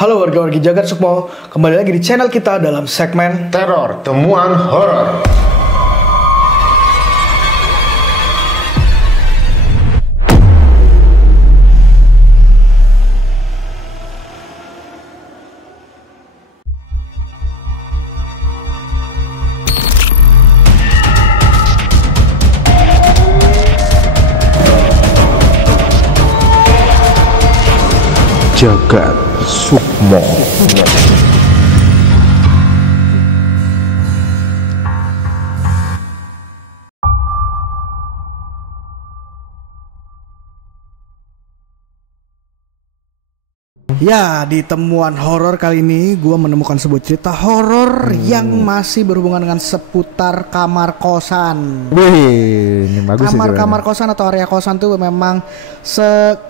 Halo warga-wargi Jagat Sukmo, kembali lagi di channel kita dalam segmen Teror Temuan Horor. Jagat Sukmo. Ya, di temuan horor kali ini gue menemukan sebuah cerita horor yang masih berhubungan dengan seputar kamar kosan. Wih, ini bagus sih. Kamar kosan atau area kosan tuh memang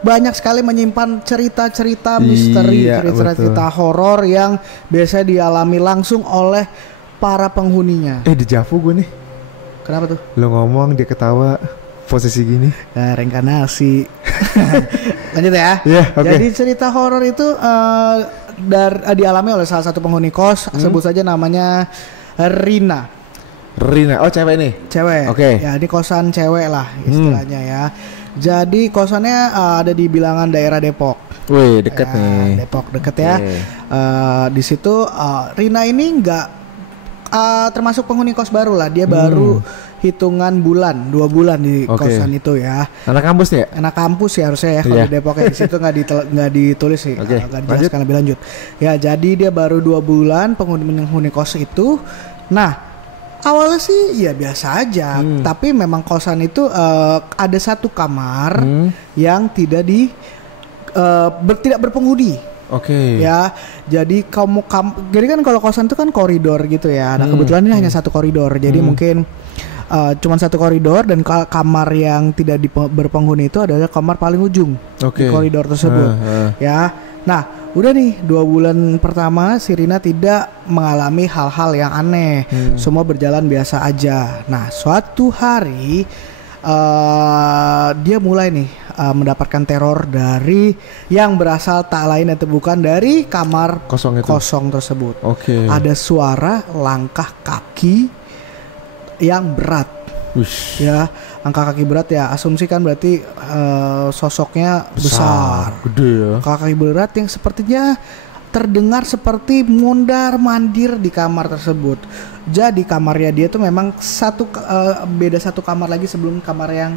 banyak sekali menyimpan cerita-cerita misteri, cerita-cerita horor yang biasa dialami langsung oleh para penghuninya. Dejavu gue nih. Kenapa tuh? Lo ngomong dia ketawa posisi gini. Reinkarnasi. Lanjut ya. Okay. Jadi cerita horor itu dialami oleh salah satu penghuni kos, sebut saja namanya Rina. Rina, oh cewek nih. Cewek. Oke. Ya, ini kosan cewek lah istilahnya ya. Jadi kosannya ada di bilangan daerah Depok. Wih, deket nih. Depok deket ya. Di situ Rina ini nggak termasuk penghuni kos baru lah. Dia baru hitungan 2 bulan di kosan itu ya. Anak kampus ya? Anak kampus ya harusnya ya kalau di Depok ya. Di situ nggak ditulis sih, nggak dijelaskan lebih lanjut. Ya, jadi dia baru 2 bulan penghuni kos itu. Nah, awalnya sih ya biasa aja, tapi memang kosan itu ada satu kamar yang tidak berpenghuni. Ya, jadi jadi kan kalau kosan itu kan koridor gitu ya. Nah, kebetulan ini hanya satu koridor. Jadi mungkin cuman satu koridor, dan kamar yang tidak berpenghuni itu adalah kamar paling ujung di koridor tersebut. Ya. Nah, udah nih 2 bulan pertama si Rina tidak mengalami hal-hal yang aneh. Semua berjalan biasa aja. Nah, suatu hari dia mulai nih mendapatkan teror dari yang berasal tak lain dan bukan dari kamar kosong tersebut. Ada suara langkah kaki yang berat. Ya, langkah kaki berat ya, asumsikan berarti sosoknya besar, gede ya. Langkah kaki berat yang sepertinya terdengar seperti mondar-mandir di kamar tersebut. Jadi kamarnya dia tuh memang beda satu kamar lagi sebelum kamar yang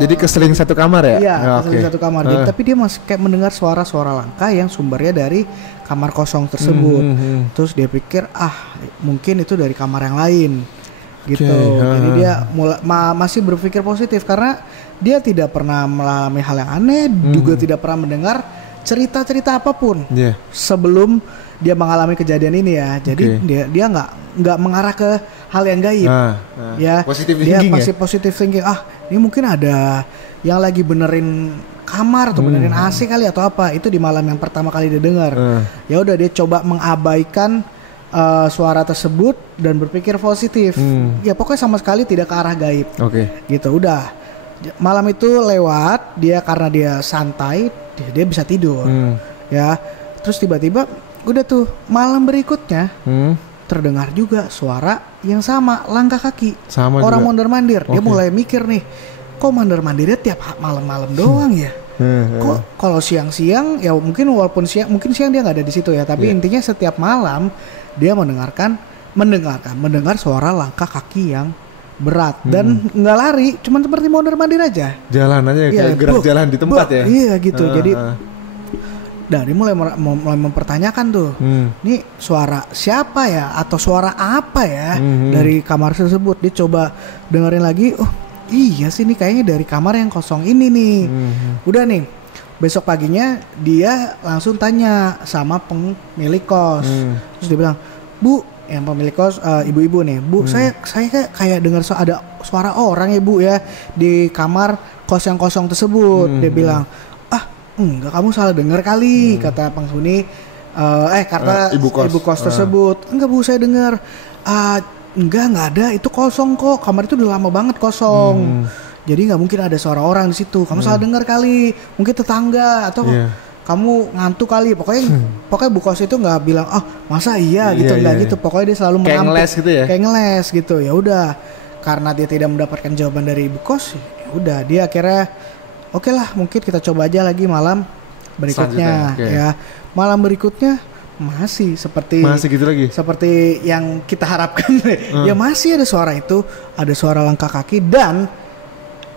jadi keseling satu kamar ya? Iya, keseling satu kamar. Jadi, tapi dia masih kayak mendengar suara-suara langkah yang sumbernya dari kamar kosong tersebut. Terus dia pikir mungkin itu dari kamar yang lain gitu. Jadi dia masih berpikir positif karena dia tidak pernah mengalami hal yang aneh, juga tidak pernah mendengar cerita-cerita apapun sebelum dia mengalami kejadian ini ya. Jadi dia nggak mengarah ke hal yang gaib. Ya, dia masih positif thinking. Ini mungkin ada yang lagi benerin kamar atau benerin AC kali atau apa. Itu di malam yang pertama kali dia dengar. Ya udah, dia coba mengabaikan suara tersebut dan berpikir positif. Ya pokoknya sama sekali tidak ke arah gaib. Gitu, udah. Malam itu lewat, karena dia santai, dia bisa tidur. Ya. Terus tiba-tiba udah tuh malam berikutnya terdengar juga suara yang sama, langkah kaki. Orang mondar-mandir. Dia mulai mikir nih, kok mondar-mandirnya tiap malam-malam doang ya? Kok kalau siang-siang ya mungkin mungkin siang dia nggak ada di situ ya, tapi intinya setiap malam dia mendengar suara langkah kaki yang berat dan nggak lari, cuman seperti mondar-mandir aja. Jalan aja kayak gerak jalan di tempat ya. Iya gitu. Jadi dia mulai mempertanyakan tuh, ini suara siapa ya atau suara apa ya dari kamar tersebut. Dia coba dengerin lagi, iya sih nih kayaknya dari kamar yang kosong ini nih. Udah nih, besok paginya dia langsung tanya sama pemilik kos. Terus dia bilang, "Bu," yang pemilik kos ibu-ibu nih, "Bu, saya kayak dengar ada suara orang ya Bu ya di kamar kos yang kosong tersebut." Dia bilang, "Enggak, kamu salah dengar kali," kata penghuni kata ibu kos tersebut. "Enggak Bu, saya dengar." Enggak ada, itu kosong kok. Kamar itu udah lama banget kosong. Jadi nggak mungkin ada suara orang di situ. Kamu salah dengar kali, mungkin tetangga atau kamu ngantuk kali. Pokoknya Bu Kos itu nggak bilang masa iya gitu, nggak gitu. Pokoknya dia selalu kayak ngeles gitu ya. Kayak ngeles gitu. Ya udah, karena dia tidak mendapatkan jawaban dari Bu Kos, ya udah dia akhirnya oke lah, mungkin kita coba aja lagi malam berikutnya. Ya malam berikutnya masih gitu lagi, seperti yang kita harapkan. Ya masih ada suara itu, ada suara langkah kaki, dan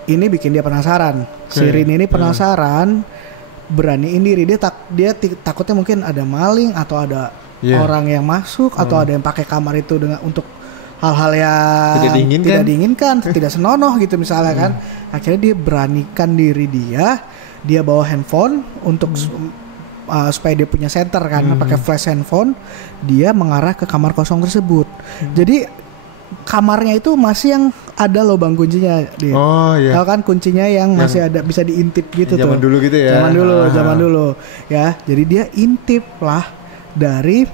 ini bikin dia penasaran. Si Rin ini penasaran, beraniin diri. Dia takutnya mungkin ada maling atau ada orang yang masuk atau ada yang pakai kamar itu untuk hal-hal yang tidak diinginkan, tidak senonoh gitu misalnya kan. Akhirnya dia beranikan diri, dia bawa handphone untuk supaya dia punya center kan, pakai flash handphone, dia mengarah ke kamar kosong tersebut. Jadi kamarnya itu masih yang ada lubang kuncinya dia. Tahu kan kuncinya yang masih ada, bisa diintip gitu zaman tuh. Dulu gitu ya. Zaman dulu ya. Jadi dia intip lah dari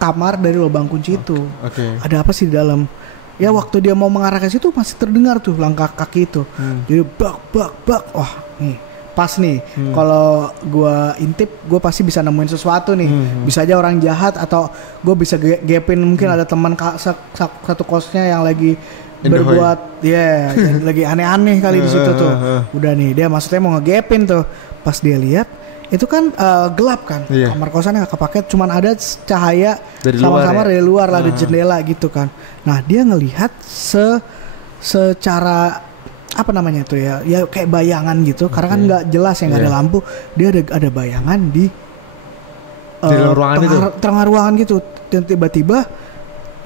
kamar, dari lubang kunci itu. Ada apa sih di dalam? Ya waktu dia mau mengarah ke situ masih terdengar tuh langkah kaki itu. Jadi bak. Wah, nih pas nih. Kalau gua intip, gua pasti bisa nemuin sesuatu nih. Bisa aja orang jahat, atau gua bisa gapin mungkin ada teman satu kosnya yang lagi berbuat lagi aneh-aneh kali di situ tuh. Udah nih, dia maksudnya mau ngegapin tuh. Pas dia lihat itu kan gelap kan, kamar kosannya nggak kepake, cuman ada cahaya sama-sama dari luar lah, ada jendela gitu kan. Nah dia ngelihat secara apa namanya tuh ya kayak bayangan gitu, karena kan nggak jelas ya, nggak ada lampu. Dia ada bayangan di tengah ruangan gitu, dan tiba-tiba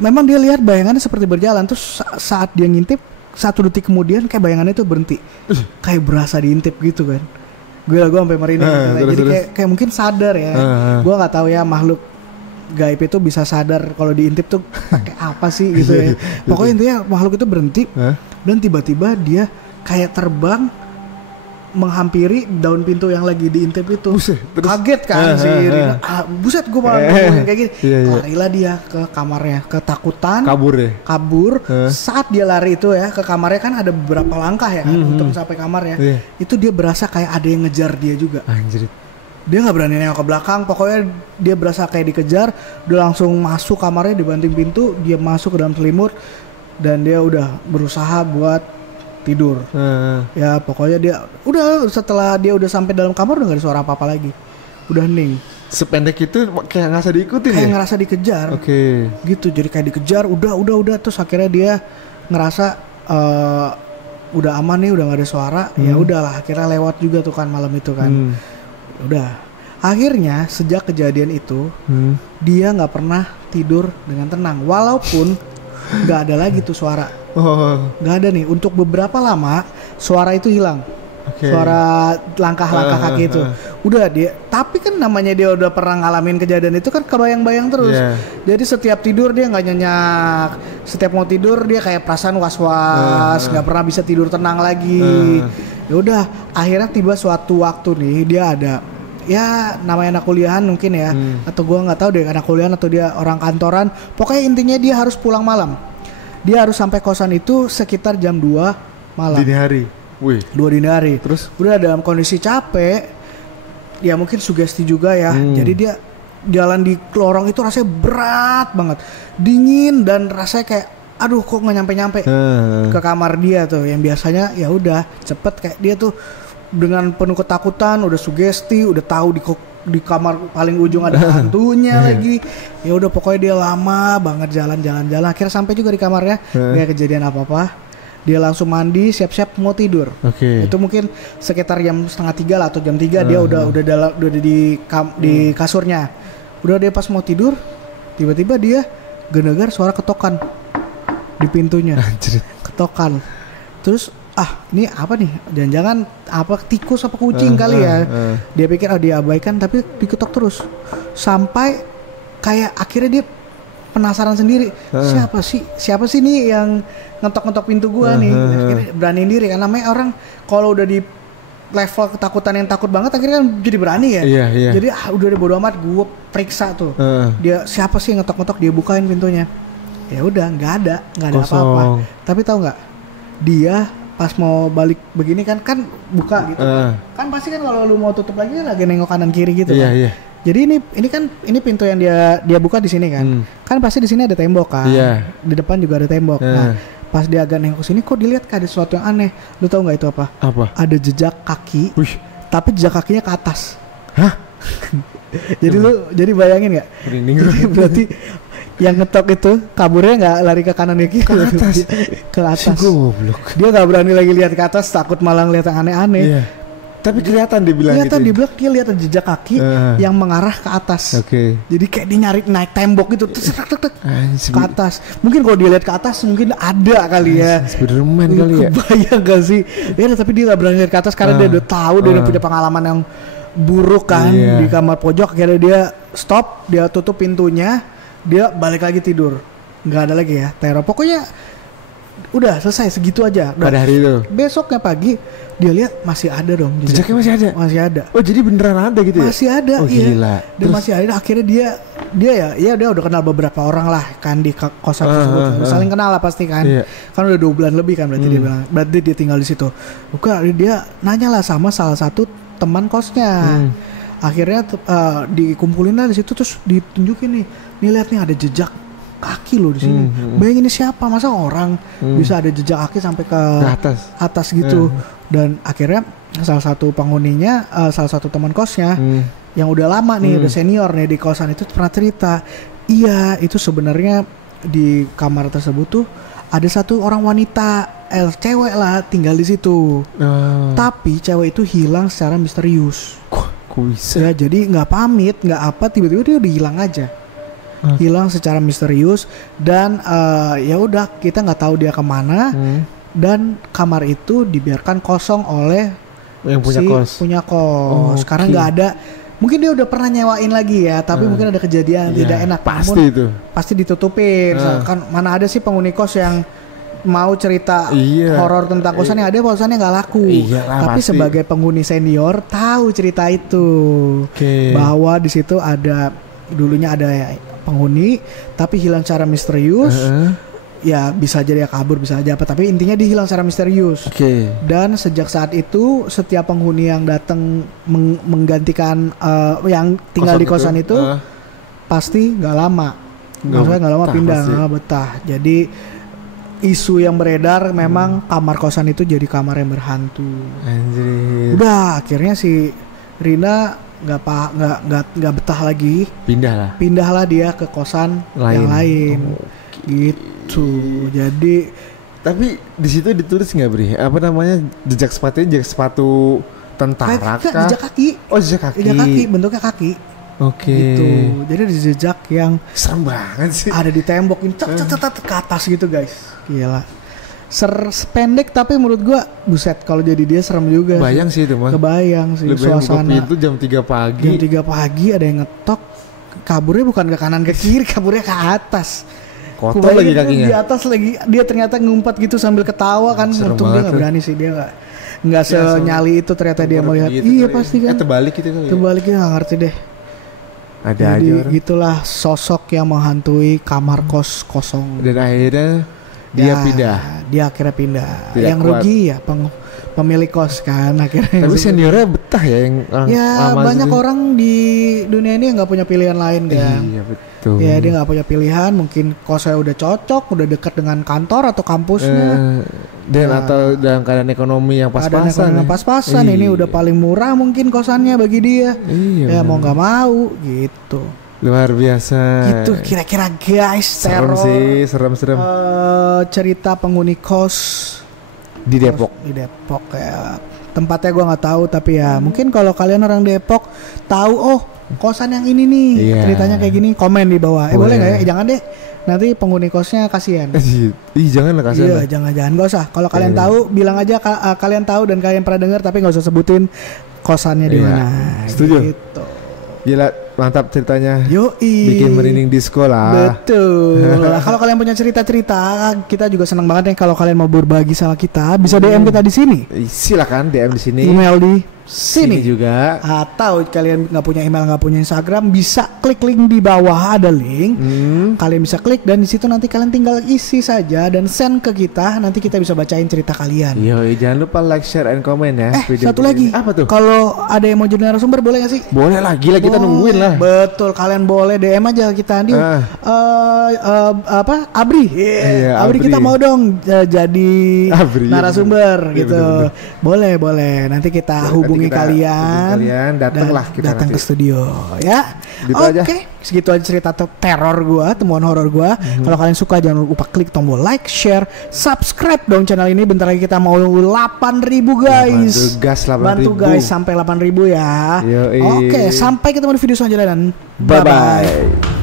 memang dia lihat bayangannya seperti berjalan. Terus saat dia ngintip, 1 detik kemudian kayak bayangannya itu berhenti, kayak berasa diintip gitu kan. Gue sampai merinding gitu. Jadi kayak mungkin sadar ya. Gue nggak tahu ya, makhluk gaib itu bisa sadar kalau diintip tuh pakai apa sih gitu ya. Pokoknya intinya makhluk itu berhenti, dan tiba-tiba dia kayak terbang menghampiri daun pintu yang lagi diintip itu. Kaget kan si Rina. Buset, gue malah ngomongin kayak gini. Larilah dia ke kamarnya, ketakutan. Kabur. Saat dia lari itu ya ke kamarnya, kan ada beberapa langkah ya kan untuk sampai kamarnya. Itu dia berasa kayak ada yang ngejar dia juga. Anjir. Dia nggak berani nengok ke belakang. Pokoknya dia berasa kayak dikejar. Dia langsung masuk kamarnya, dibanting pintu. Dia masuk ke dalam selimut, dan dia udah berusaha buat tidur. Ya pokoknya dia udah, setelah dia udah sampai dalam kamar udah gak ada suara apa-apa lagi, udah hening. Sependek itu kayak ngerasa diikutin, kayak ngerasa dikejar. Gitu, jadi kayak dikejar. Udah terus akhirnya dia ngerasa udah aman nih, udah gak ada suara. Ya udahlah, akhirnya lewat juga tuh kan malam itu kan. Udah, akhirnya sejak kejadian itu dia nggak pernah tidur dengan tenang, walaupun nggak ada lagi tuh suara. Nggak ada nih, untuk beberapa lama suara itu hilang. Suara langkah-langkah kaki itu udah dia, tapi kan namanya dia udah pernah ngalamin kejadian itu kan, kebayang-bayang terus. Jadi setiap tidur dia nggak nyenyak, setiap mau tidur dia kayak perasaan was-was, nggak pernah bisa tidur tenang lagi. Ya udah, akhirnya tiba suatu waktu nih, dia ada ya namanya anak kuliahan mungkin ya, atau gua nggak tahu deh anak kuliahan atau dia orang kantoran. Pokoknya intinya dia harus pulang malam. Dia harus sampai kosan itu sekitar jam 2 malam. Dini hari. 2 dini hari. Terus udah dalam kondisi capek, ya mungkin sugesti juga ya. Jadi dia jalan di lorong itu rasanya berat banget, dingin, dan rasanya kayak aduh kok nggak nyampe ke kamar dia tuh, yang biasanya ya udah cepet. Kayak dia tuh dengan penuh ketakutan, udah sugesti, udah tahu di kamar paling ujung ada hantunya lagi. Ya udah pokoknya dia lama banget jalan. Akhirnya sampai juga di kamarnya, nggak kejadian apa-apa. Dia langsung mandi, siap-siap mau tidur. Itu mungkin sekitar jam 2:30 lah atau jam 3 dia udah di kasurnya. Udah dia pas mau tidur, tiba-tiba dia dengar suara ketokan di pintunya. Ketokan. Terus ini apa nih? Jangan-jangan apa tikus apa kucing kali ya. Dia pikir dia abaikan, tapi diketok terus. Sampai kayak akhirnya dia penasaran sendiri. Siapa sih nih yang ngetok-ngetok pintu gua nih? Akhirnya beraniin diri, karena namanya orang kalau udah di level ketakutan yang takut banget akhirnya kan jadi berani ya. Jadi udah bodo amat, gua periksa tuh. Dia siapa sih yang ngetok-ngetok, dia bukain pintunya. Ya udah, nggak ada apa-apa. Tapi tahu nggak? Dia pas mau balik begini kan buka gitu. Kan pasti kan kalau lu mau tutup lagi lagi nengok kanan kiri gitu kan. Iya. Jadi ini pintu yang dia buka di sini kan. Kan pasti di sini ada tembok kan. Di depan juga ada tembok. Nah, pas dia agak nengok ke sini kok dilihat ada sesuatu yang aneh. Lu tahu enggak itu apa? Apa? Ada jejak kaki. Wih. Tapi jejak kakinya ke atas. Hah? jadi bayangin enggak? Berarti yang ngetok itu kaburnya nggak lari ke kanan ke kiri, ke atas. Goblok. Dia nggak berani lagi lihat ke atas, takut malah ngeliat yang aneh-aneh. Iya. Tapi kelihatan dia bilang kelihatan gitu. Dia bilang dia lihat jejak kaki yang mengarah ke atas. Oke. Jadi kayak dia nyari naik tembok gitu, ke atas. Mungkin kalau dia lihat ke atas mungkin ada kali ya. Spiderman kali ya. Kebayang gak sih? Ya tapi dia nggak berani lihat ke atas karena dia udah tahu dia udah punya pengalaman yang buruk kan di kamar pojok. Akhirnya dia stop, dia tutup pintunya. Dia balik lagi tidur, nggak ada lagi ya teror. Pokoknya udah selesai segitu aja. Pada hari itu. Besoknya pagi dia lihat masih ada dong. Jejaknya masih ada. Masih ada. Oh jadi beneran ada gitu ya? Masih ada. Oh iya. Gila. Dan masih ada. Akhirnya dia udah kenal beberapa orang lah kan di kosan tersebut. Saling kenal lah pasti kan. Kan udah 2 bulan lebih kan berarti dia bilang. Berarti dia tinggal di situ. Bukan dia nanya lah sama salah satu teman kosnya. Akhirnya dikumpulin lah di situ terus ditunjukin nih lihat nih ada jejak kaki loh di sini. Bayangin ini siapa, masa orang bisa ada jejak kaki sampai ke atas gitu. Dan akhirnya salah satu penghuninya, salah satu teman kosnya yang udah lama nih, udah senior nih di kosan itu pernah cerita, iya itu sebenarnya di kamar tersebut tuh ada satu orang wanita, cewek lah tinggal di situ. Tapi cewek itu hilang secara misterius. Bisa. Ya jadi nggak pamit, nggak apa, tiba-tiba dia udah hilang aja, hilang secara misterius dan ya udah kita nggak tahu dia kemana. Dan kamar itu dibiarkan kosong oleh yang punya kos. Karena nggak ada, mungkin dia udah pernah nyewain lagi ya, tapi mungkin ada kejadian tidak enak. Pasti namun, itu. Pasti ditutupin. Kan mana ada sih penghuni kos yang mau cerita horor tentang kosan yang ada kosannya nggak laku. Tapi pasti. Sebagai penghuni senior tahu cerita itu, bahwa di situ dulunya ada penghuni tapi hilang secara misterius. Ya bisa jadi kabur, bisa aja apa, tapi intinya dia hilang secara misterius. Dan sejak saat itu setiap penghuni yang datang menggantikan yang tinggal di kosan itu pasti nggak lama, maksudnya nggak lama pindah, nggak betah. Jadi isu yang beredar memang kamar kosan itu jadi kamar yang berhantu. Anjir. Udah akhirnya si Rina nggak betah lagi. Pindahlah dia ke kosan yang lain. Gitu. Jadi tapi di situ ditulis nggak Bri? Apa namanya jejak sepatu tentara kah? Jejak kaki. Oh jejak kaki. Jejak kaki bentuknya kaki. Gitu. Jadi ada jejak yang serem banget sih. Ada di tembok ini ke atas gitu guys. Gila. Sependek tapi menurut gua buset kalau jadi dia serem juga. Bayang sih itu mah. Kebayang sih suasana. Itu jam 3 pagi. Jam 3 pagi ada yang ngetok. Kaburnya bukan ke kanan ke kiri, kaburnya ke atas. Kotor lagi kakinya. Di atas lagi dia ternyata ngumpat gitu sambil ketawa kan. Untung dia enggak berani sih, dia enggak senyali itu ternyata dia melihat. Gitu iya pasti kan. Terbalik gitu kan. Terbalik enggak ngerti deh. Ada jadi aja gitulah sosok yang menghantui kamar kos kosong. Dan akhirnya dia pindah. Dia akhirnya pindah. Tidak yang kuat. Rugi ya pemilik kos kan akhirnya. Tapi seniornya betah ya yang banyak orang di dunia ini yang nggak punya pilihan lain kan. Iya betul. Ya dia nggak punya pilihan, mungkin kosnya udah cocok, udah dekat dengan kantor atau kampusnya. Dan atau dalam keadaan ekonomi yang pas-pasan. Ini udah paling murah mungkin kosannya bagi dia. Ya mau nggak mau gitu. Luar biasa. Gitu kira-kira guys. Serem sih, serem-serem. Cerita penghuni kos di Depok. Di Depok ya. Tempatnya gue nggak tahu tapi ya mungkin kalau kalian orang Depok tahu kosan yang ini nih ceritanya kayak gini, komen di bawah. Boleh nggak ya? Jangan deh. Nanti penghuni kosnya kasihan. Jangan lah kasihan. Iya, jangan nggak usah. Kalau kalian tahu bilang aja kalian tahu dan kalian pernah dengar tapi nggak usah sebutin kosannya di mana. Setuju. Gitu. Gila, mantap ceritanya. Yoi. Bikin merinding di sekolah. Betul. Kalau kalian punya cerita-cerita, kita juga senang banget nih kalau kalian mau berbagi sama kita. Bisa DM kita di sini. Silakan DM di sini. Email di sini juga. Atau kalian nggak punya email, nggak punya Instagram, bisa klik link di bawah, ada link. Kalian bisa klik dan di situ nanti kalian tinggal isi saja dan send ke kita. Nanti kita bisa bacain cerita kalian. Yoi, jangan lupa like, share, and comment ya. Satu lagi. Apa tuh? Kalau ada yang mau jadi narasumber boleh nggak sih? Boleh lah, gila kita nungguin lah. Betul, kalian boleh DM aja kita di Abri. Iya, Abri kita mau dong jadi narasumber gitu. Bener. Boleh. Nanti kita hubungi kalian datanglah kita datang ke studio ya. Gitu Oke, segitu aja cerita teror gua, temuan horor gua. Kalau kalian suka jangan lupa klik tombol like, share, subscribe dong channel ini. Bentar lagi kita mau 8.000 guys. Bantu guys sampai 8.000 ya. Oke, sampai ketemu di video selanjutnya dan bye bye.